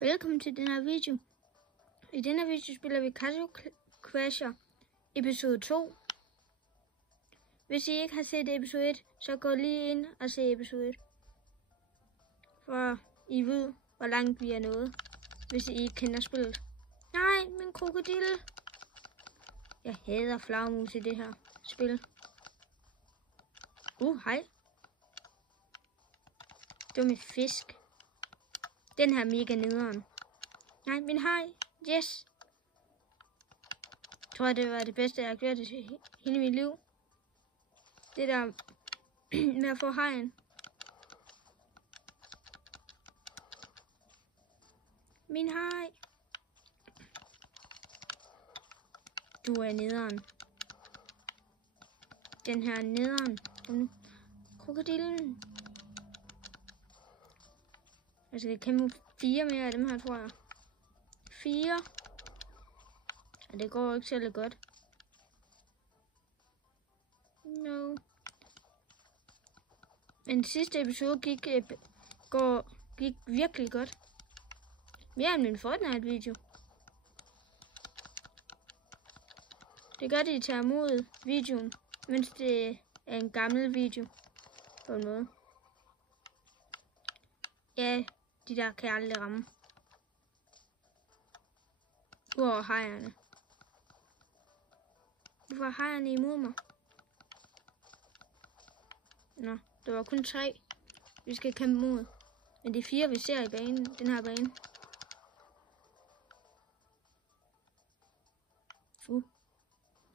Velkommen til den her video. I denne video spiller vi Castle Crashers episode 2. Hvis I ikke har set episode 1, så gå lige ind og se episode 1. For I ved, hvor langt vi er nået, hvis I ikke kender spillet. Nej, min krokodille. Jeg hader flagermus i det her spil. Hej. Dumme fisk. Den her mega nederen. Nej, min haj. Yes. Jeg tror, det var det bedste, jeg har gjort i hele mit liv. Det der med at få hajen. Min haj. Du er nederen. Den her nederen. Krokodillen. Jeg skal kæmpe 4 mere af dem her, tror jeg. 4. Og det går ikke særlig godt. No. Men sidste episode gik virkelig godt. Mere end min Fortnite-video. Det gør, de tager imod videoen, mens det er en gammel video. På en måde. Ja, de der kan jeg aldrig ramme. Udover hajerne. Hvorfor er hajerne imod mig? Nå, der var kun 3, vi skal kæmpe mod. Men det er 4, vi ser i banen, den her bane.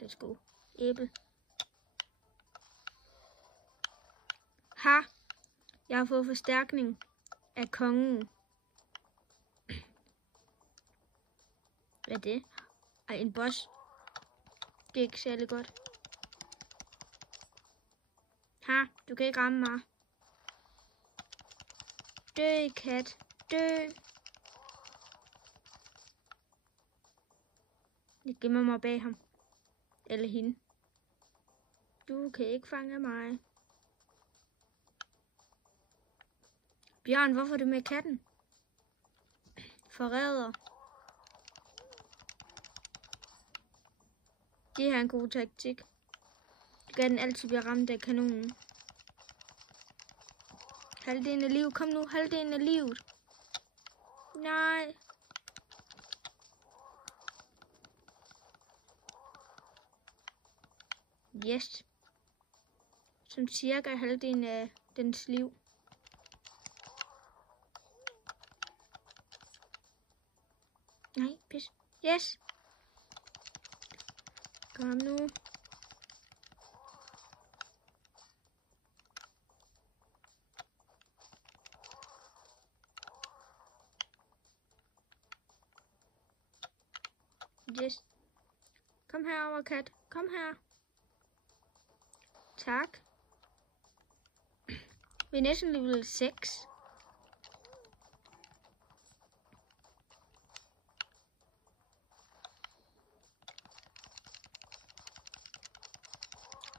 Let's go. Æble. Ha! Jeg har fået forstærkning af kongen. Hvad er det? Ej, en boss. Det er ikke særlig godt. Ha, du kan ikke ramme mig. Dø, kat. Dø. Jeg gemmer mig bag ham. Eller hende. Du kan ikke fange mig. Bjørn, hvorfor er du med katten? Forræder. Det her er en god taktik. Det gør, den altid bliver ramt af kanonen. Halvdelen af livet. Kom nu, halvdelen af livet. Nej. Yes. Som cirka halvdelen af dens liv. Nej, pis. Yes. Kom nu. Yes. Kom herover, kat. Kom her. Tak. Vi er næsten level 6.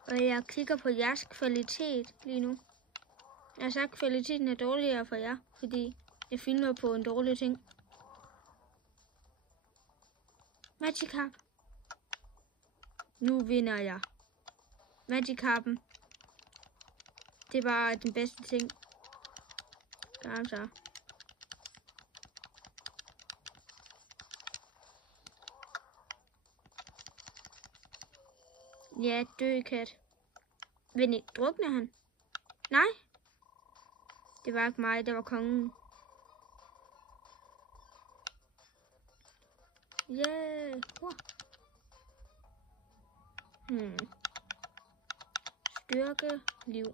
Og jeg kigger på jeres kvalitet lige nu. Jeg har sagt, at kvaliteten er dårligere for jer, fordi jeg filmer på en dårlig ting. Magikarp. Nu vinder jeg. Magikarpen. Det er bare den bedste ting. Kom så. Ja, dø kat. Men drukner han? Nej. Det var ikke mig, det var kongen. Yeah. Styrke, liv.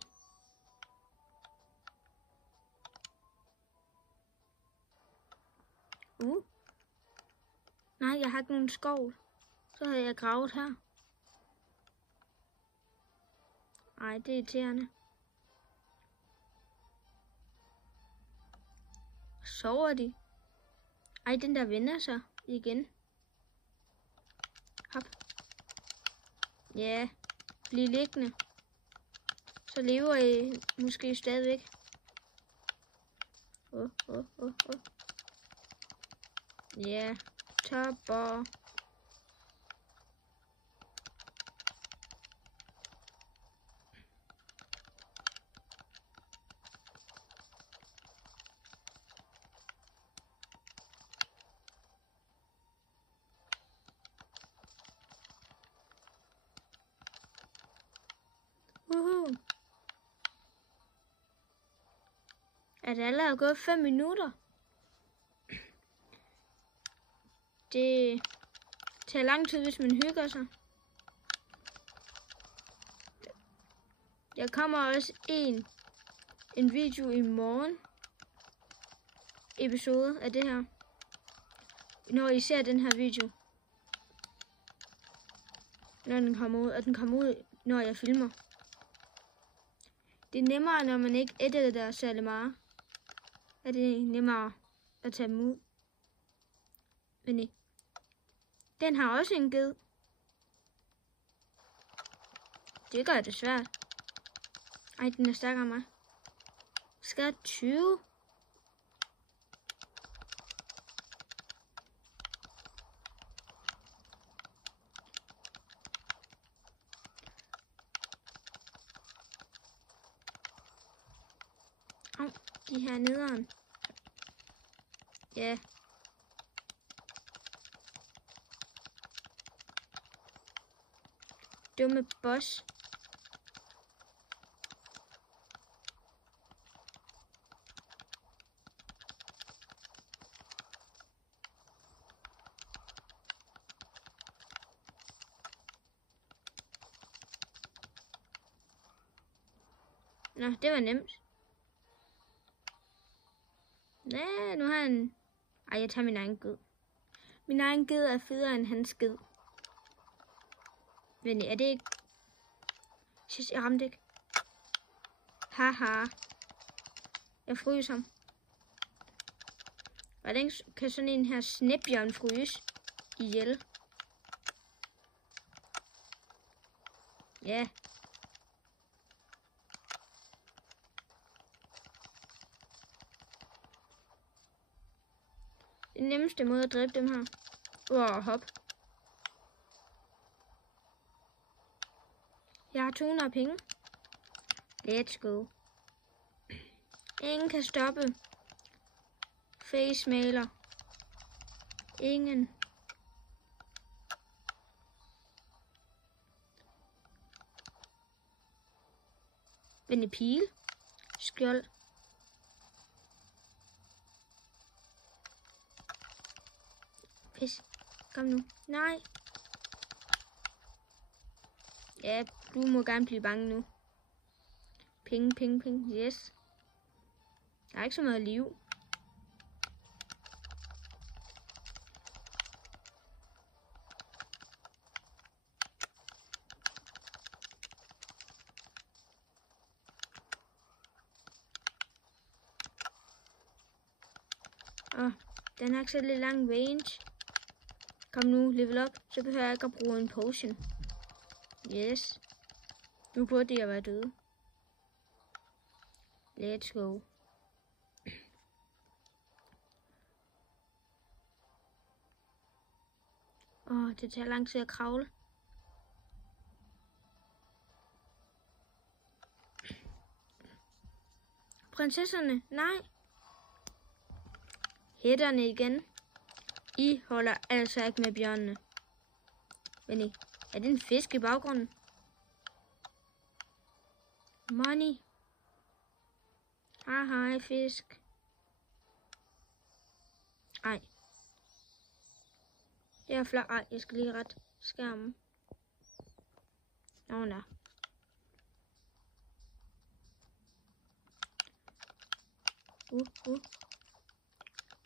Nej, jeg har ikke nogen skov. Så havde jeg gravet her. Ej, det er irriterende. Sover de? Ej, den der vender sig igen. Hop. Ja, bliv liggende. Så lever I måske stadigvæk. Ja, topper. Er det allerede gået 5 minutter? Det tager lang tid, hvis man hygger sig. Der kommer også en video i morgen. Episode af det her. Når I ser den her video. Når den kommer ud, og den kommer ud, når jeg filmer. Det er nemmere, når man ikke editer særlig meget. Er det nemmere at tage dem ud. Men den har også en ged. Det gør det svært. Ej, den er stærkere end mig. Skal 20? De her nederen. Ja. Dumme boss. Nå, det var nemt. Nej, nu har han... Ej, jeg tager min egen ged. Min egen ged er federe end hans ged. Men er det ikke... Jeg ramte ikke. Haha. Jeg fryser ham. Hvordan kan sådan en her snebjørn fryse ihjel? Ja. Den nemmeste måde at dræbe dem her. Hop. Jeg har 200 penge. Let's go. Ingen kan stoppe. Face maler. Ingen. Vende pil. Skjold. Pis. Kom nu. Nej. Ja, du må gerne blive bange nu. Ping, ping, ping. Yes. Der er ikke så meget liv. Den har ikke så lidt lang range. Kom nu, level up. Så behøver jeg ikke at bruge en potion. Yes. Nu burde jeg være døde. Let's go. Det tager lang tid at kravle. Prinsesserne, nej. Hætterne igen. I holder altså ikke med bjørnene. Men er det en fisk i baggrunden? Money. Haha, fisk. Ej. Det er flot. Ej, jeg skal lige ret skærmen. Nej.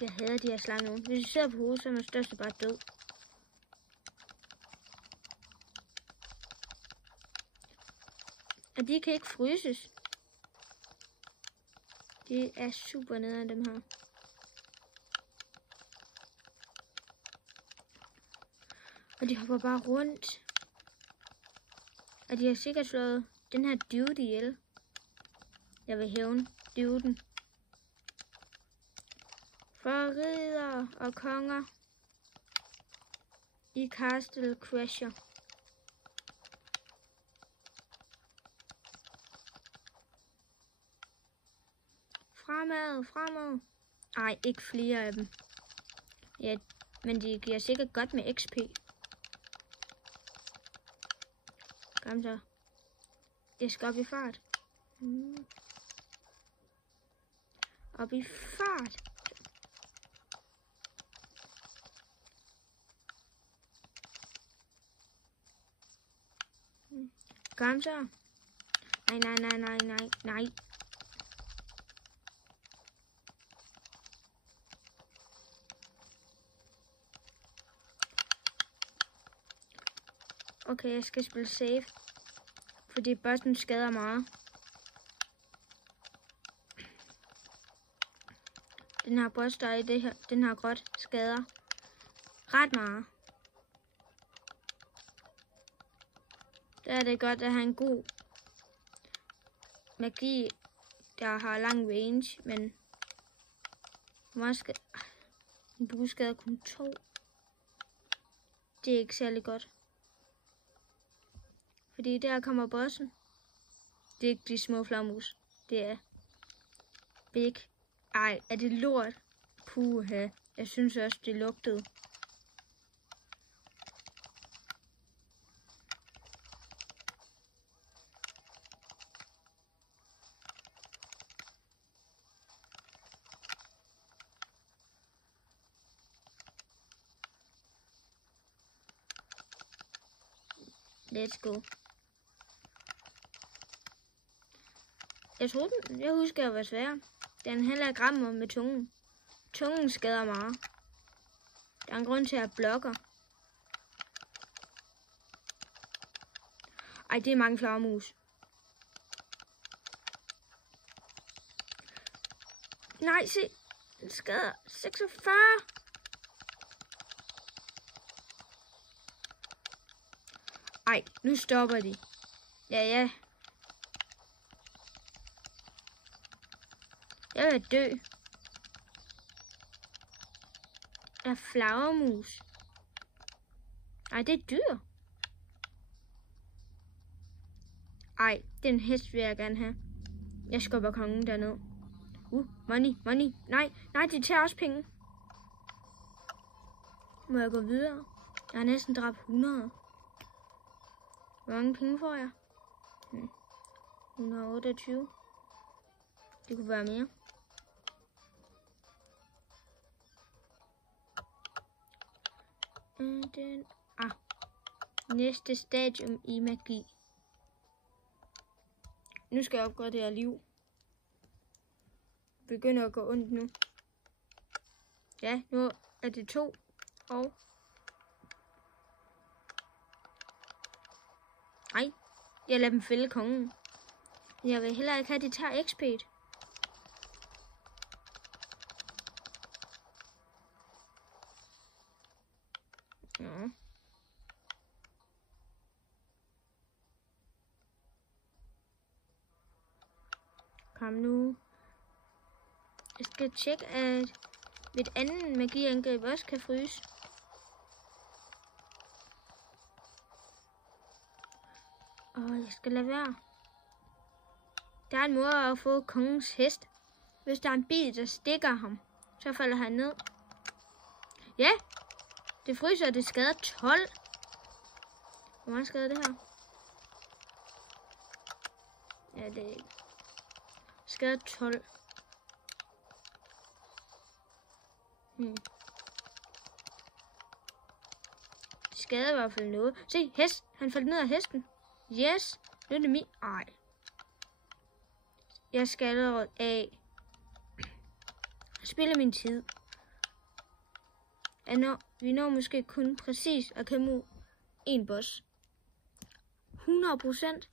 Jeg hader de her slanger nu. Hvis du sidder på hovedet, så er man største bare død. Og de kan ikke fryses. De er super nede af dem her. Og de hopper bare rundt. Og de har sikkert slået den her dude ihjel. Jeg vil hævne duden. Forrider. ridder og konger i Castle Crasher. Fremad, fremad. Ej, ikke flere af dem. Ja, men de giver sikkert godt med XP. Kom så. Jeg skal op i fart. Op i fart. Kom så. Nej, nej, nej, nej, nej, nej. Okay, jeg skal spille safe. Fordi bossen skader meget. Den her boss, der er i det her, den her grot, skader ret meget. Der er det godt at have en god magi, der har lang range, men en bue skader kun 2. Det er ikke særlig godt. Fordi der kommer bossen. Det er ikke de små flagmus. Det er big. Ej, er det lort? Puha. Jeg synes også, det lugtede. Let's go. Jeg husker at være svær. Den heller ikke rammer med tungen. Tungen skader meget. Der er en grund til at blokker. Ej, det er mange flagermus. Nej, se. Den skader 46. Ej, nu stopper de. Ja. Jeg vil dø. Der er flagermus. Ej, det er dyr. Ej, den hest vil jeg gerne have. Jeg skubber kongen derned. Money. Nej, de tager også penge. Må jeg gå videre? Jeg har næsten dræbt 100. Hvor mange penge får jeg? 128. Det kunne være mere. Næste stadium i magi. Nu skal jeg opgradere liv. Begynder at gå ondt nu. Ja, nu er det 2. Og nej, jeg lader dem fælde kongen. Jeg vil heller ikke have, at de tager XP'et. Ja. Kom nu. Jeg skal tjekke, at mit andet magiangreb også kan fryse. Jeg skal lade være. Der er en måde at få kongens hest. Hvis der er en bil, der stikker ham, så falder han ned. Ja, det fryser, og det skader 12. Hvor meget skader det her? Ja, det er ikke. Skader 12. Det skader i hvert fald noget. Se, hest. Han faldt ned af hesten. Yes, nu er det min. Ej. Jeg skal allerede af. Spille min tid. Vi når måske kun præcis at komme ud en boss. 100%.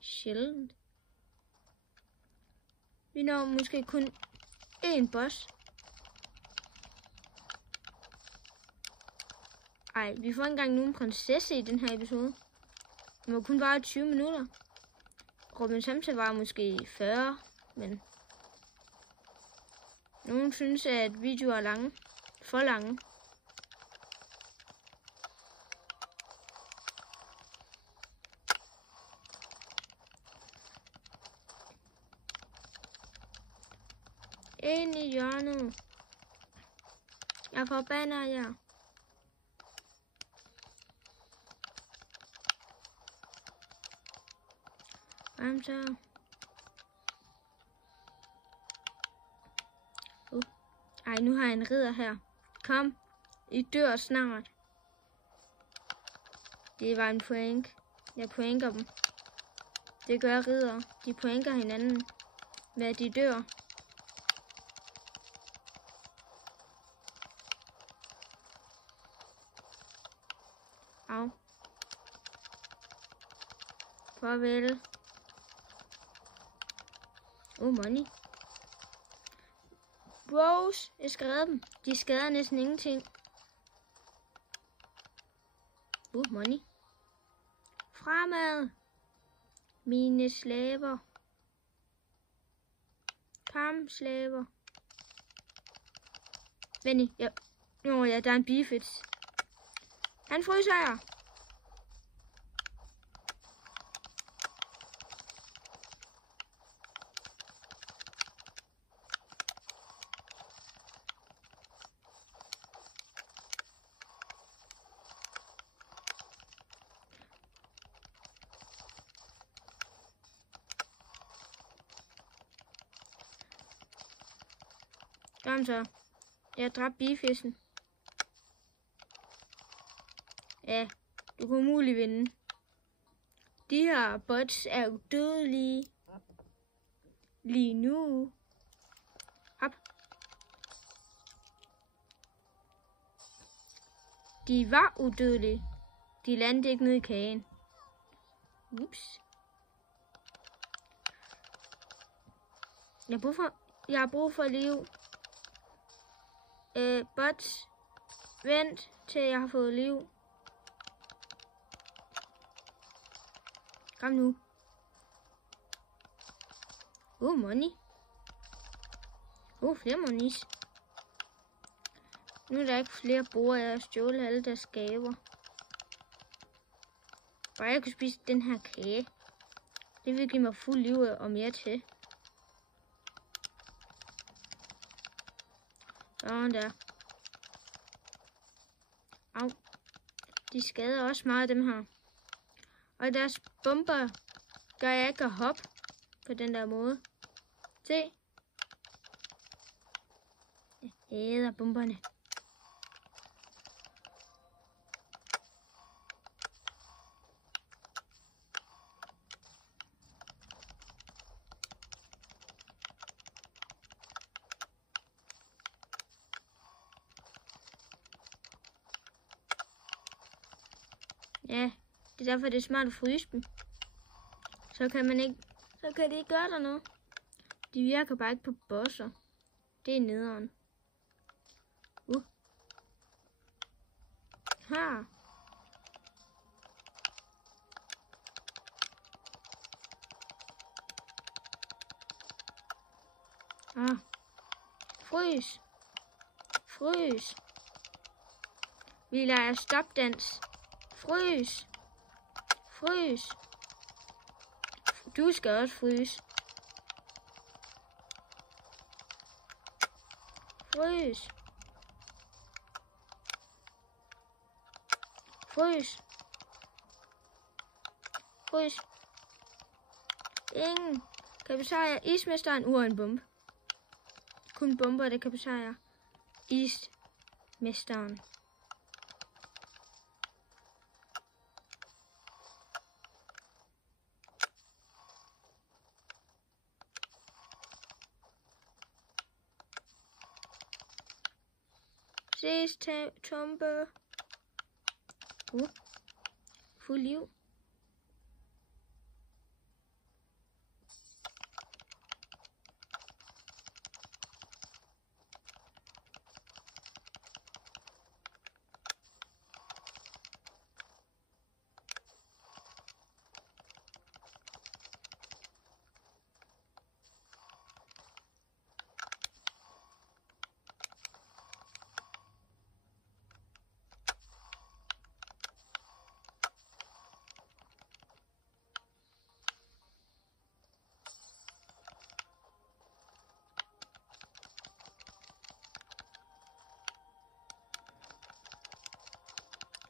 Sjældent. Vi når måske kun en boss. Ej, vi får ikke engang nogen prinsesse i den her episode. Det må kun vare 20 minutter. Robin Samsa var måske 40, men Nogle synes, at videoer er lange. For lange. Ind i hjørnet. Jeg forbander jer. Hvem så? Ej, nu har jeg en ridder her. Kom, I dør snart. Det var en prank. Jeg pranker dem. Det gør ridder. De pranker hinanden med, at de dør. Au. Farvel. Money. Bros, jeg skal redde dem. De skader næsten ingenting. Money. Fremad. Mine slaver. Kom, slaver. Venni, ja. Ja, der er en bifits. Han fryser jer. Kom så. Jeg dræbte bifisken. Ja, du kan umuligt vinde. De her bots er udødelige. Lige nu. Hop. De var udødelige. De landede ikke ned i kagen. Ups. Jeg har brug for liv. Bots. Vent til jeg har fået liv. Kom nu. Money. Flere monies. Nu er der ikke flere borde, jeg har stjålet alle deres gaver. Bare jeg kunne spise den her kage. Det vil give mig fuld liv og mere til. Sådan der. Au. De skader også meget dem her. Og deres bomber gør jeg ikke at hoppe på den der måde. Se. Jeg hader bomberne. Ja, det er derfor, det er smart at fryse dem. Så kan de ikke gøre der noget. De virker bare ikke på bosser. Det er nederen. Her. Frys. Frys. Vi leger stopdans. Frys. Frys. Du skal også fryse. Frys. Frys. Frys. Ingen kan besejre ismesteren uden bombe. Kun bomber, der kan besejre ismesteren. Ses, Tombe. Fuld liv.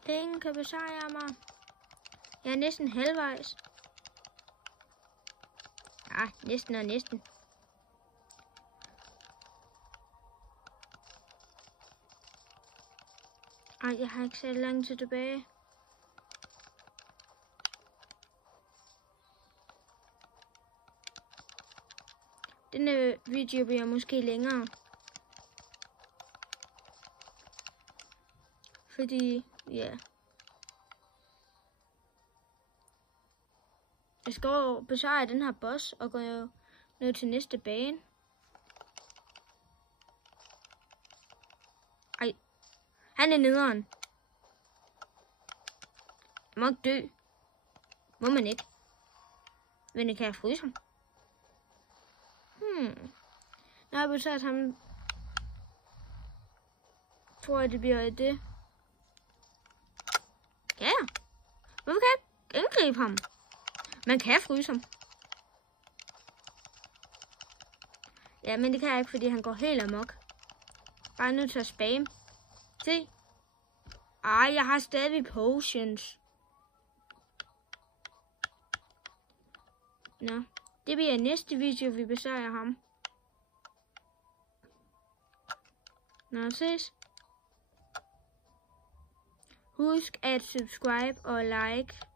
Ingen kan besejre mig. Jeg er næsten halvvejs. Ja, næsten og næsten. Ej, jeg har ikke så lang tid tilbage. Denne video bliver måske længere. Fordi, ja. Jeg skal besejre den her boss og gå ned til næste bane. Ej, han er nederen. Jeg må ikke dø. Må man ikke. Men kan jeg fryse ham? Når jeg besejret ham, tror jeg det bliver det. Ja. Hvorfor kan jeg ikke angribe ham? Man kan fryse ham. Ja, men det kan jeg ikke, fordi han går helt amok. Bare nødt til at spam. Se. Ej, jeg har stadig potions. Nå, det bliver næste video, vi besejrer ham. Nå, ses. Husk at subscribe og like.